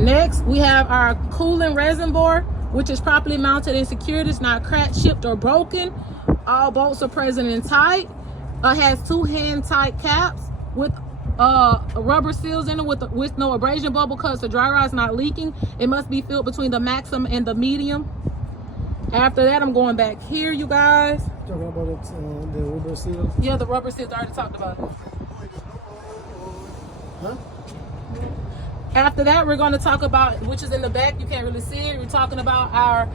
Next, we have our cooling reservoir, which is properly mounted and secured. It's not cracked, chipped, or broken. All bolts are present and tight. Has 2 hand-tight caps with rubber seals in it with no abrasion, bubble cuts, or dry rot. It's not leaking. It must be filled between the maximum and the medium. After that, I'm going back here, you guys. Talking about the rubber seals? Yeah, the rubber seals. I already talked about it. Huh? After that, we're going to talk about, which is in the back, you can't really see it. We're talking about our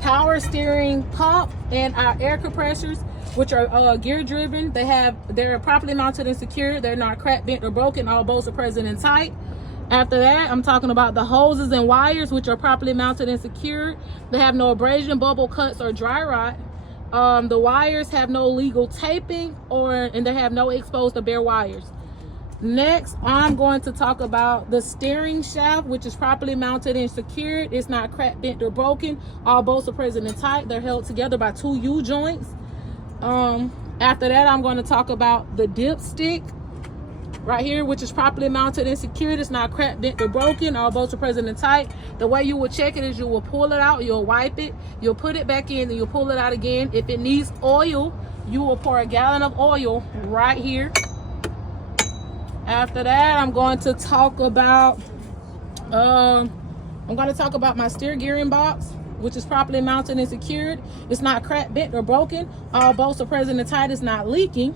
power steering pump and our air compressors, which are gear driven. They're properly mounted and secured. They're not cracked, bent, or broken. All bolts are present and tight. After that, I'm talking about the hoses and wires, which are properly mounted and secured. They have no abrasion, bubble cuts, or dry rot. The wires have no legal taping, and they have no exposed or bare wires. Next, I'm going to talk about the steering shaft, which is properly mounted and secured. It's not cracked, bent, or broken. All bolts are present and tight. They're held together by 2 U-joints. After that, I'm going to talk about the dipstick right here, which is properly mounted and secured. It's not cracked, bent, or broken. All bolts are present and tight. The way you will check it is you will pull it out, you'll wipe it, you'll put it back in, and you'll pull it out again. If it needs oil, you will pour a gallon of oil right here. After that, I'm going to talk about my steer gearing box, which is properly mounted and secured. It's not cracked, bent, or broken. All bolts are present and tight. It's not leaking.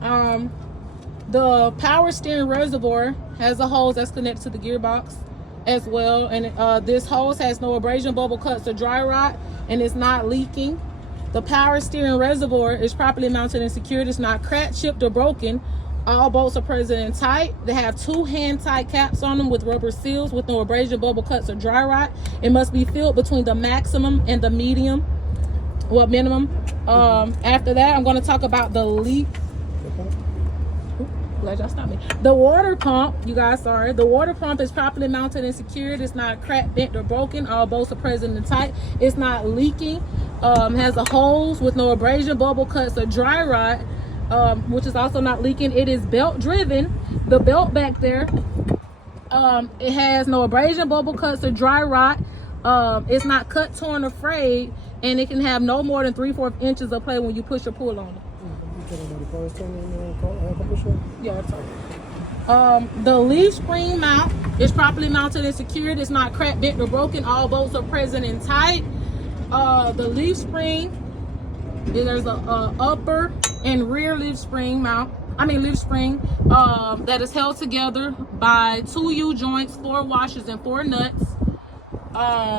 The power steering reservoir has a hose that's connected to the gearbox as well, and this hose has no abrasion, bubble cuts, or dry rot, and it's not leaking. The power steering reservoir is properly mounted and secured. It's not cracked, chipped, or broken. All bolts are present and tight. They have 2 hand-tight caps on them with rubber seals with no abrasion, bubble cuts, or dry rot. It must be filled between the maximum and the minimum. After that, I'm going to talk about the leak. Glad y'all stopped me. The water pump, you guys, sorry. The water pump is properly mounted and secured. It's not cracked, bent, or broken. All bolts are present and tight. It's not leaking. Has a hose with no abrasion, bubble cuts, or dry rot. Which is also not leaking. It is belt driven. The belt back there, it has no abrasion, bubble cuts, or dry rot. It's not cut, torn, or frayed, and it can have no more than 3/4 inches of play when you push or pull on it. Yeah, that's right. The leaf spring mount is properly mounted and secured. It's not cracked, bent, or broken. All bolts are present and tight. The leaf spring, there's a upper and rear leaf spring that is held together by 2 U-joints, 4 washers, and 4 nuts.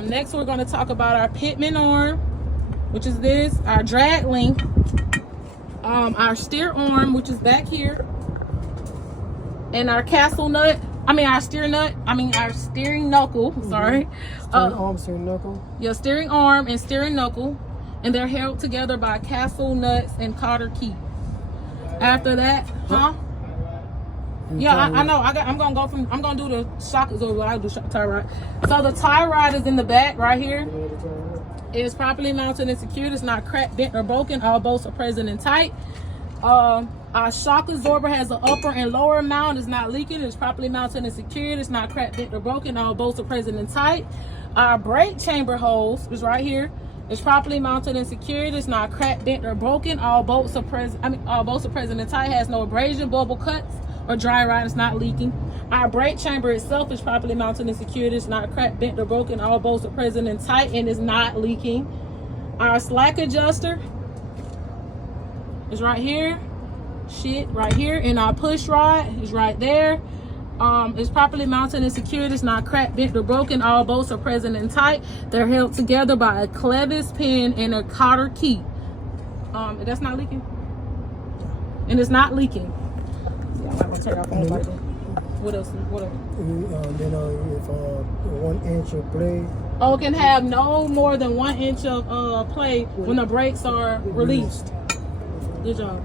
Next, we're going to talk about our pitman arm, which is this, our drag link, our steer arm, which is back here, and our castle nut. Our steering knuckle. Sorry. Steering arm, steering knuckle. Yeah, steering arm and steering knuckle. And they're held together by castle nuts and cotter key. After that, yeah, I know. I'm gonna do the shock absorber. I'll do tie rod. So the tie rod is in the back right here. It is properly mounted and secured. It's not cracked, bent, or broken. All bolts are present and tight. Our shock absorber has an upper and lower mount. It's not leaking. It's properly mounted and secured. It's not cracked, bent, or broken. All bolts are present and tight. Our brake chamber hose is right here. It's properly mounted and secured. It's not cracked, bent, or broken. All bolts are present. All bolts are present and tight. Has no abrasion, bubble cuts, or dry rot. It's not leaking. Our brake chamber itself is properly mounted and secured. It's not cracked, bent, or broken. All bolts are present and tight, and is not leaking. Our slack adjuster is right here. Right here. And our push rod is right there. It's properly mounted and secured. It's not cracked, bent, or broken. All bolts are present and tight. They're held together by a clevis pin and a cotter key. That's not leaking. And it's not leaking. Yeah, I'm gonna turn off on the light. What else? If 1 inch of play. Oh, it can have no more than 1 inch of play when the brakes are released. Good job.